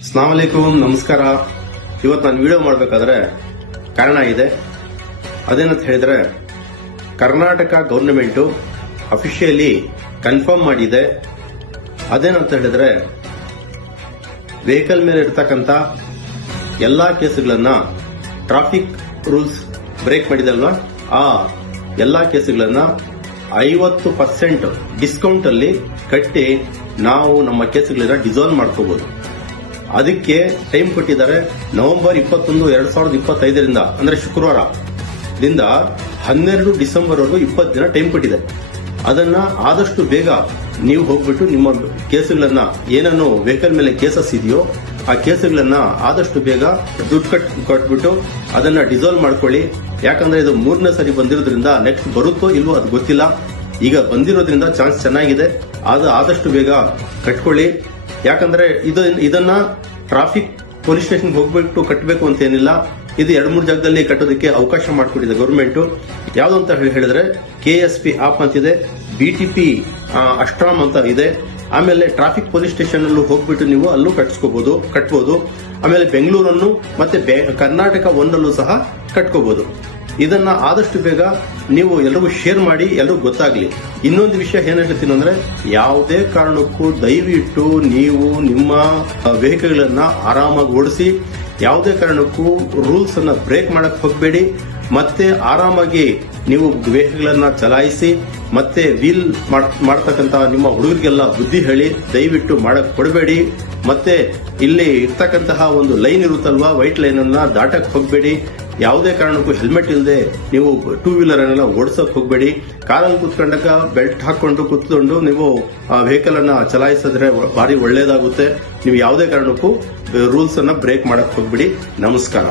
ಅಸ್ಸಲಾಮು ಅಲೈಕುಂ, ನಮಸ್ಕಾರ. ಇವತ್ತು ನಾನು ವಿಡಿಯೋ ಮಾಡಬೇಕಾದ್ರೆ ಕಾರಣ ಇದೆ. ಅದೇನಂತ ಹೇಳಿದ್ರೆ, ಕರ್ನಾಟಕ ಗವರ್ನಮೆಂಟ್ ಅಫಿಷಿಯಲಿ ಕನ್ಫರ್ಮ್ ಮಾಡಿದೆ. ಅದೇನಂತ ಹೇಳಿದ್ರೆ, ವೆಹಿಕಲ್ ಮೇಲೆ ಇರ್ತಕ್ಕಂಥ ಎಲ್ಲಾ ಕೇಸುಗಳನ್ನ ಟ್ರಾಫಿಕ್ ರೂಲ್ಸ್ ಬ್ರೇಕ್ ಮಾಡಿದಲ್ವಾ, ಆ ಎಲ್ಲಾ ಕೇಸುಗಳನ್ನ 50% ಡಿಸ್ಕೌಂಟ್ ಅಲ್ಲಿ ಕಟ್ಟಿ ನಾವು ನಮ್ಮ ಕೇಸುಗಳನ್ನ ಡಿಸಾಲ್ವ್ ಮಾಡ್ಕೋಬಹುದು. ಅದಕ್ಕೆ ಟೈಮ್ ಕೊಟ್ಟಿದ್ದಾರೆ. ನವೆಂಬರ್ 21, 2025 ಅಂದ್ರೆ ಶುಕ್ರವಾರದಿಂದ 12 ಡಿಸೆಂಬರ್ ವರೆಗೂ 20 ದಿನ ಟೈಮ್ ಕೊಟ್ಟಿದೆ. ಅದನ್ನ ಆದಷ್ಟು ಬೇಗ ನೀವು ಹೋಗ್ಬಿಟ್ಟು ನಿಮ್ಮ ಕೇಸುಗಳನ್ನ, ಏನನ್ನು ವೆಹಿಕಲ್ ಮೇಲೆ ಕೇಸಸ್ ಇದೆಯೋ ಆ ಕೇಸುಗಳನ್ನ ಆದಷ್ಟು ಬೇಗ ದುಡ್ಡು ಕೊಟ್ಬಿಟ್ಟು ಅದನ್ನ ಡಿಸಾಲ್ವ್ ಮಾಡ್ಕೊಳ್ಳಿ. ಯಾಕಂದ್ರೆ ಇದು 3ನೇ ಸರಿ ಬಂದಿರೋದ್ರಿಂದ ನೆಕ್ಸ್ಟ್ ಬರುತ್ತೋ ಇಲ್ವೋ ಅದು ಗೊತ್ತಿಲ್ಲ. ಈಗ ಬಂದಿರೋದ್ರಿಂದ ಚಾನ್ಸ್ ಚೆನ್ನಾಗಿದೆ. ಆದಷ್ಟು ಬೇಗ ಕಟ್ಕೊಳ್ಳಿ. ಯಾಕಂದ್ರೆ ಇದನ್ನ ಟ್ರಾಫಿಕ್ ಪೊಲೀಸ್ ಸ್ಟೇಷನ್ ಹೋಗ್ಬಿಟ್ಟು ಕಟ್ಟಬೇಕು ಅಂತ ಏನಿಲ್ಲ. ಇದು 2-3 ಜಾಗದಲ್ಲಿ ಕಟ್ಟೋದಕ್ಕೆ ಅವಕಾಶ ಮಾಡಿಕೊಟ್ಟಿದೆ ಗವರ್ಮೆಂಟ್. ಯಾವ್ದು ಅಂತ ಹೇಳಿದ್ರೆ KSP ಆಪ್ ಅಂತಿದೆ, BTP ಅಸ್ಟ್ರಾಮ್ ಅಂತ ಇದೆ. ಆಮೇಲೆ ಟ್ರಾಫಿಕ್ ಪೊಲೀಸ್ ಸ್ಟೇಷನ್ ಅಲ್ಲೂ ಹೋಗ್ಬಿಟ್ಟು ನೀವು ಅಲ್ಲೂ ಕಟ್ಬೋದು. ಆಮೇಲೆ ಬೆಂಗಳೂರನ್ನು ಮತ್ತೆ ಕರ್ನಾಟಕ ಒಂದಲ್ಲೂ ಸಹ ಕಟ್ಕೋಬಹುದು. ಇದನ್ನ ಆದಷ್ಟು ಬೇಗ ನೀವು ಎಲ್ರಿಗೂ ಶೇರ್ ಮಾಡಿ, ಎಲ್ರಿಗೂ ಗೊತ್ತಾಗ್ಲಿ. ಇನ್ನೊಂದು ವಿಷಯ ಏನ್ ಹೇಳ್ತೀನಿ ಅಂದ್ರೆ, ಯಾವುದೇ ಕಾರಣಕ್ಕೂ ದಯವಿಟ್ಟು ನೀವು ನಿಮ್ಮ ವೆಹಿಕಲ್ಗಳನ್ನ ಆರಾಮಾಗಿ ಓಡಿಸಿ. ಯಾವುದೇ ಕಾರಣಕ್ಕೂ ರೂಲ್ಸ್ ಅನ್ನ ಬ್ರೇಕ್ ಮಾಡಕ್ ಹೋಗಬೇಡಿ. ಮತ್ತೆ ಆರಾಮಾಗಿ ನೀವು ವೆಹಿಕಲ್ಗಳನ್ನ ಚಲಾಯಿಸಿ. ಮತ್ತೆ ವೀಲ್ ಮಾಡ್ತಕ್ಕಂತ ನಿಮ್ಮ ಹುಡುಗರಿಗೆಲ್ಲ ಬುದ್ಧಿ ಹೇಳಿ, ದಯವಿಟ್ಟು ಮಾಡಕ್ ಕೊಡಬೇಡಿ. ಮತ್ತೆ ಇಲ್ಲಿ ಇರ್ತಕ್ಕಂತಹ ಒಂದು ಲೈನ್ ಇರುತ್ತಲ್ವಾ, ವೈಟ್ ಲೈನ್ ಅನ್ನ ದಾಟಕ್ ಹೋಗಬೇಡಿ. ಯಾವುದೇ ಕಾರಣಕ್ಕೂ ಹೆಲ್ಮೆಟ್ ಇಲ್ಲದೆ ನೀವು 2 ವೀಲರ್ ಅನ್ನೆಲ್ಲ ಓಡಿಸಕ್ ಹೋಗಬೇಡಿ. ಕಾರಲ್ಲಿ ಕೂತ್ಕೊಂಡಾಗ ಬೆಲ್ಟ್ ಹಾಕೊಂಡು ಕೂತ್ಕೊಂಡು ನೀವು ವೆಹಿಕಲ್ ಅನ್ನ ಚಲಾಯಿಸಿದ್ರೆ ಭಾರಿ ಒಳ್ಳೇದಾಗುತ್ತೆ. ನೀವು ಯಾವುದೇ ಕಾರಣಕ್ಕೂ ರೂಲ್ಸ್ ಅನ್ನ ಬ್ರೇಕ್ ಮಾಡಕ್ ಹೋಗ್ಬೇಡಿ. ನಮಸ್ಕಾರ.